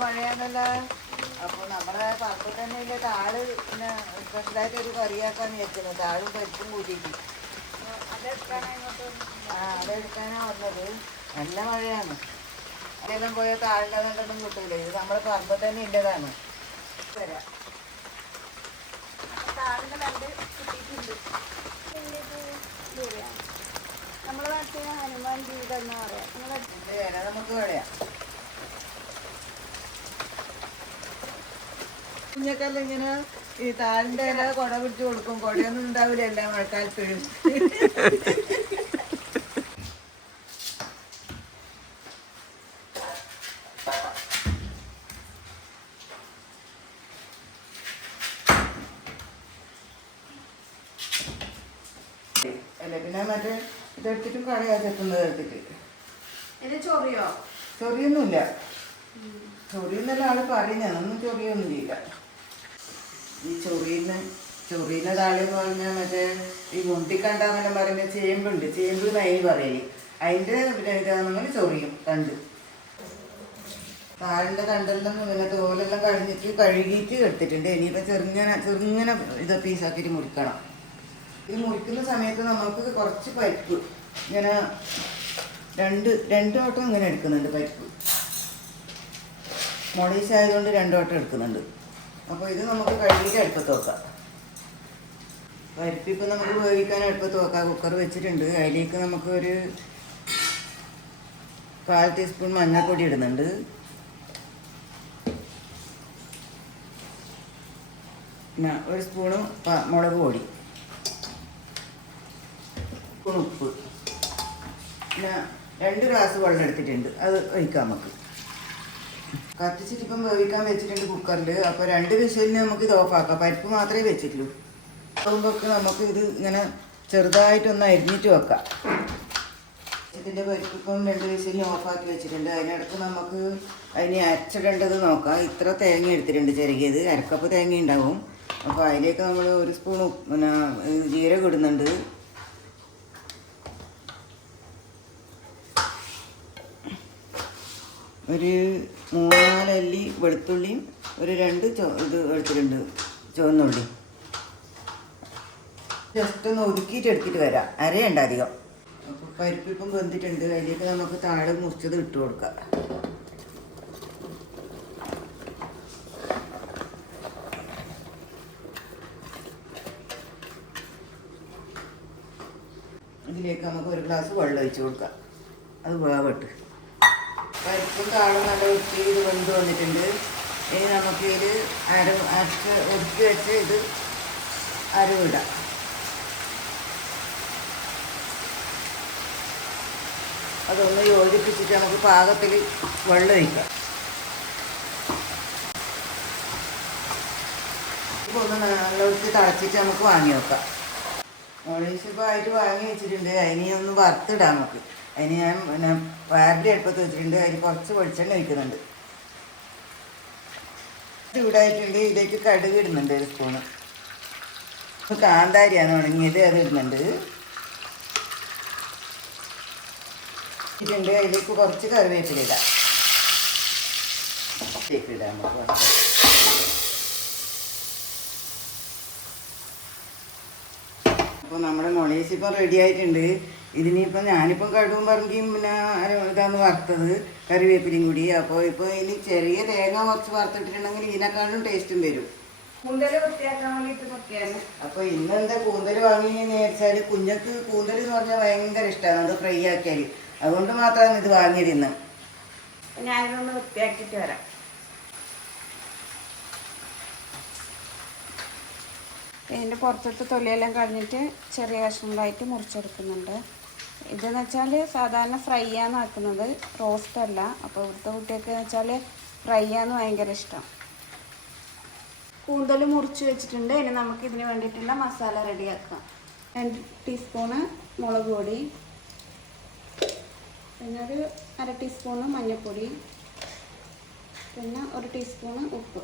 മഴയാണല്ലോ. അപ്പോൾ നമ്മുടെ പറമ്പിൽ തന്നെ ഇല്ല താള് പിന്നെ സ്പെഷ്യലായിട്ട് ഒരു കറിയാക്കാന്ന് വെക്കുന്നത്. താളും പരിപ്പും കൂട്ടിയിട്ട് അതെടുക്കാനാണ് വന്നത്. നല്ല മഴയാണ്. അതെല്ലാം പോയ താളില്ലാതൊന്നും കിട്ടൂല. ഇത് നമ്മുടെ പറമ്പിൽ തന്നെ ഇല്ലതാണ്. തരാം താളിൻ്റെ രണ്ട് കിട്ടിയിട്ടുണ്ട്. നമ്മളെ നാട്ടിൽ ഹനുമാൻ ജീവിതം എന്നാ പറയാം. നമുക്ക് പറയാം. കുഞ്ഞക്കെല്ലാം ഇങ്ങനെ ഈ താളിൻ്റെ ഇല കുട പിടിച്ച് കൊടുക്കും. കുടയൊന്നും ഉണ്ടാവില്ല എല്ലാ മഴക്കാലത്തും. അല്ല പിന്നെ മറ്റേ ഇതെടുത്തിട്ടും കളയാ ചെത്തുന്നത് എടുത്തിട്ട്. ഇത് ചൊറിയോ? ചൊറിയൊന്നുമില്ല. ചൊറിയെന്നല്ല ആള് പറയുന്നത്. ഒന്നും ചൊറിയൊന്നും ചെയ്യില്ല. ഈ ചൊറിയുന്ന താളെന്ന് പറഞ്ഞാൽ മറ്റേ ഈ മുണ്ടിക്കണ്ടെന്നെല്ലാം പറയുന്ന ചേമ്പുണ്ട്. ചേമ്പ് നൈ പറയല്. അതിൻ്റെ പിന്നെ ഇതാണെങ്കിൽ ചൊറിയും തണ്ട്. താഴിൻ്റെ തണ്ടെല്ലാം പിന്നെ തോലെല്ലാം കഴുകിയിട്ട് എടുത്തിട്ടുണ്ട്. ഇനിയിപ്പോൾ ചെറുങ്ങനെ ഇത് പീസാക്കിയിട്ട് മുറിക്കണം. ഇത് മുറിക്കുന്ന സമയത്ത് നമുക്ക് കുറച്ച് പരിപ്പ് ഇങ്ങനെ രണ്ട് വട്ടം ഇങ്ങനെ എടുക്കുന്നുണ്ട്. പരിപ്പ് മോളീസായതുകൊണ്ട് 2 വട്ടം എടുക്കുന്നുണ്ട്. അപ്പോൾ ഇത് നമുക്ക് കഴുകിയിട്ട് അടുപ്പത്ത് വെക്കാം. പരിപ്പിപ്പോൾ നമുക്ക് വേവിക്കാൻ അടുപ്പത്ത് വെക്കാം. കുക്കർ വെച്ചിട്ടുണ്ട്. അതിലേക്ക് നമുക്ക് ഒരു 1/4 ടീസ്പൂൺ മഞ്ഞൾപ്പൊടി ഇടുന്നുണ്ട്. പിന്നെ 1 സ്പൂണ് മുളക് പൊടി, ഉപ്പ്, പിന്നെ 2 ഗ്ലാസ് വെള്ളം എടുത്തിട്ടുണ്ട്. അത് ഒഴിക്കാം. നമുക്ക് കത്തിച്ചിട്ടിപ്പം വേവിക്കാൻ വെച്ചിട്ടുണ്ട് കുക്കറിൽ. അപ്പോൾ 2 വിസിലിന് നമുക്ക് ഇത് ഓഫാക്കാം. പരിപ്പ് മാത്രമേ വെച്ചിട്ടുള്ളൂ. ആകുമ്പോൾ നമുക്ക് ഇത് ഇങ്ങനെ ചെറുതായിട്ടൊന്ന് അരിഞ്ഞിട്ട് വെക്കാം. ഇതിൻ്റെ പരിപ്പ് ഇപ്പം 2 വിസിലിന് ഓഫാക്കി വെച്ചിട്ടുണ്ട്. അതിനിടയ്ക്ക് നമുക്ക് അതിന് അരച്ചിടേണ്ടത് നോക്കാം. ഇത്ര തേങ്ങ എടുത്തിട്ടുണ്ട് ചെറുകിയത്. 1 കപ്പ് തേങ്ങ ഉണ്ടാവും. അപ്പോൾ അതിലേക്ക് നമ്മൾ 1 സ്പൂൺ പിന്നെ ജീരകം ഇടുന്നുണ്ട്. ഒരു 3-4 അല്ലി വെളുത്തുള്ളിയും ഒരു 2 ഇത് എടുത്തിട്ടുണ്ട് ചുവന്നുള്ളി. ജസ്റ്റ് ഒന്ന് ഒതുക്കിയിട്ട് എടുത്തിട്ട് വരാം. അരയണ്ട അധികം. അപ്പോൾ പരിപ്പിപ്പം വെന്തിട്ടുണ്ട്. അതിലേക്ക് നമുക്ക് താഴെ മുറിച്ചത് ഇട്ട് കൊടുക്കാം. ഇതിലേക്ക് നമുക്ക് 1 ഗ്ലാസ് വെള്ളം ഒഴിച്ച് കൊടുക്കാം. അത് വേവട്ട്. പരിപ്പും താളും നല്ല വൃത്തി ഇത് വെന്ത് വന്നിട്ടുണ്ട്. ഇനി നമുക്ക് ഇത് അരച്ച് ഒതുക്കി വെച്ച് ഇത് അരവിടാം. അതൊന്ന് യോജിപ്പിച്ചിട്ട് നമുക്ക് പാകത്തിൽ വെള്ളം ഒഴിക്കാം. ഇപ്പോൾ ഒന്ന് നല്ല വൃത്തി തിളച്ചിട്ട് നമുക്ക് വാങ്ങി വെക്കാം. മോളീസിപ്പോൾ ആയിട്ട് വാങ്ങി വെച്ചിട്ടുണ്ട്. അതിനെ ഒന്ന് വറുത്തിടാം നമുക്ക്. അതിന് ഞാൻ പിന്നെ പാരൻ്റെ അടുപ്പത്ത് വെച്ചിട്ടുണ്ട്. അതിന് കുറച്ച് വെളിച്ചെണ്ണ ഒഴിക്കുന്നുണ്ട്. ചൂടായിട്ടുണ്ട്. ഇതിലേക്ക് കടുക് ഇടുന്നുണ്ട് 1 സ്പൂണ്. കാന്താരിയാണ് ഉണങ്ങിയത്. അത് ഇടുന്നുണ്ട്. അതിലേക്ക് കുറച്ച് കറിവേപ്പില ഇടാം. നമുക്ക് കുറച്ച് അപ്പോൾ നമ്മുടെ മൊളീസ് ഇപ്പം റെഡി ആയിട്ടുണ്ട്. ഇതിനിപ്പം ഞാനിപ്പം കടുവും പറങ്കിയും പിന്നെ ഇതാന്ന് വറുത്തത് കറിവേപ്പിലയും കൂടി. അപ്പോൾ ഇപ്പോൾ ഇനി ചെറിയ തേങ്ങ കുറച്ച് വറുത്തിട്ടിട്ടുണ്ടെങ്കിൽ ഇതിനേക്കാളും ടേസ്റ്റും വരും. കൂന്തൽ വൃത്തിയാക്കാൻ വേണ്ടിയിട്ട് നോക്കിയാണ്. അപ്പോൾ ഇന്നെന്താ കൂന്തൽ വാങ്ങിയെന്ന് വെച്ചാൽ കുഞ്ഞക്ക് കൂന്തൽ എന്ന് പറഞ്ഞാൽ ഭയങ്കര ഇഷ്ടമാണ്. അത് ഫ്രൈ ആക്കിയാൽ. അതുകൊണ്ട് മാത്രമാണ് ഇത് വാങ്ങിയത് ഇന്ന്. ഞാനിതൊന്ന് വൃത്തിയാക്കിയിട്ട് വരാം. ഇതിൻ്റെ പുറത്തോട്ട് തൊലിയെല്ലാം കളഞ്ഞിട്ട് ചെറിയ കഷ്ണങ്ങളായിട്ട് മുറിച്ചെടുക്കുന്നുണ്ട്. ഇതെന്ന് വെച്ചാൽ സാധാരണ ഫ്രൈ ആണ് ആക്കുന്നത്, റോസ്റ്റ് അല്ല. അപ്പോൾ ഇവിടുത്തെ കുട്ടിയൊക്കെ എന്ന് വെച്ചാൽ ഫ്രൈ ആണ് ഭയങ്കര ഇഷ്ടം. കൂന്തൽ മുറിച്ച് വെച്ചിട്ടുണ്ട്. ഇനി നമുക്ക് ഇതിന് വേണ്ടിയിട്ടുള്ള മസാല റെഡിയാക്കാം. 2 ടീസ്പൂണ് മുളക് പൊടി, പിന്നെ ഒരു 1/2 ടീസ്പൂണ് മഞ്ഞൾപ്പൊടി, പിന്നെ 1 ടീസ്പൂണ് ഉപ്പ്.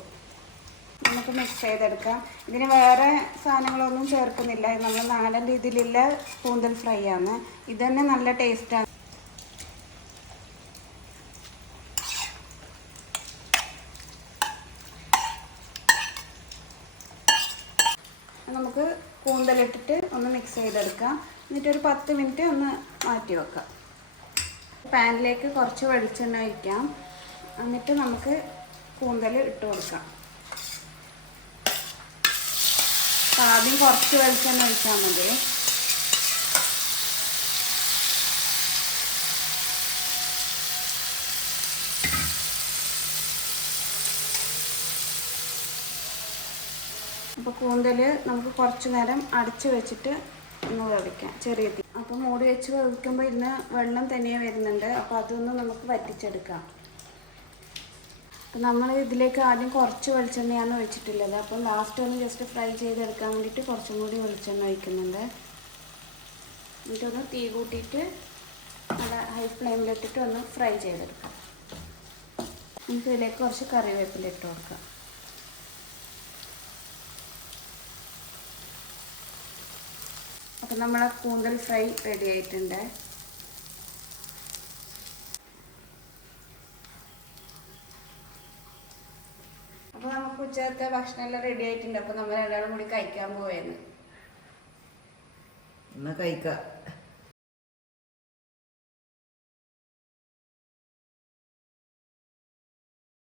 നമുക്ക് മിക്സ് ചെയ്തെടുക്കാം. ഇതിന് വേറെ സാധനങ്ങളൊന്നും ചേർക്കുന്നില്ല. നമ്മൾ നാടൻ രീതിയിലുള്ള കൂന്തൽ ഫ്രൈ ആണ്. ഇത് തന്നെ നല്ല ടേസ്റ്റാണ്. നമുക്ക് കൂന്തലിട്ടിട്ട് ഒന്ന് മിക്സ് ചെയ്തെടുക്കാം. എന്നിട്ടൊരു 10 മിനിറ്റ് ഒന്ന് മാറ്റി വെക്കാം. പാനിലേക്ക് കുറച്ച് വെളിച്ചെണ്ണ ഒഴിക്കാം. എന്നിട്ട് നമുക്ക് കൂന്തൽ ഇട്ട് കൊടുക്കാം. ആദ്യം കുറച്ച് വെളിച്ചെണ്ണ ഒഴിച്ചാൽ മതി. അപ്പോൾ കൂന്തൽ നമുക്ക് കുറച്ച് നേരം അടച്ച് വെച്ചിട്ട് ഒന്ന് വേവിക്കാം, ചെറിയ തീ. അപ്പോൾ മൂടി വെച്ച് വേവിക്കുമ്പോൾ ഇതിന് വെള്ളം തനിയെ വരുന്നുണ്ട്. അപ്പോൾ അതൊന്ന് നമുക്ക് വറ്റിച്ചെടുക്കാം. അപ്പോൾ നമ്മൾ ഇതിലേക്ക് ആദ്യം കുറച്ച് വെളിച്ചെണ്ണയാണ് ഒഴിച്ചിട്ടുള്ളത്. അപ്പോൾ ലാസ്റ്റ് ഒന്ന് ജസ്റ്റ് ഫ്രൈ ചെയ്തെടുക്കാൻ വേണ്ടിയിട്ട് കുറച്ചും കൂടി വെളിച്ചെണ്ണ ഒഴിക്കുന്നുണ്ട്. എന്നിട്ടൊന്ന് തീ കൂട്ടിയിട്ട് നല്ല ഹൈ ഫ്ലെയിമിലിട്ടിട്ട് ഒന്ന് ഫ്രൈ ചെയ്തെടുക്കാം. നമുക്ക് ഇതിലേക്ക് കുറച്ച് കറിവേപ്പില ഇട്ട് കൊടുക്കാം. അപ്പം നമ്മളെ കൂന്തൽ ഫ്രൈ റെഡി ആയിട്ടുണ്ട്. അപ്പോൾ നമുക്ക് ഉച്ചത്തെ ഭക്ഷണമെല്ലാം റെഡി ആയിട്ടുണ്ട്. അപ്പോൾ നമ്മൾ രണ്ടാളും കൂടി കഴിക്കാൻ പോവുകയാണ്. എന്നാ കഴിക്കാം.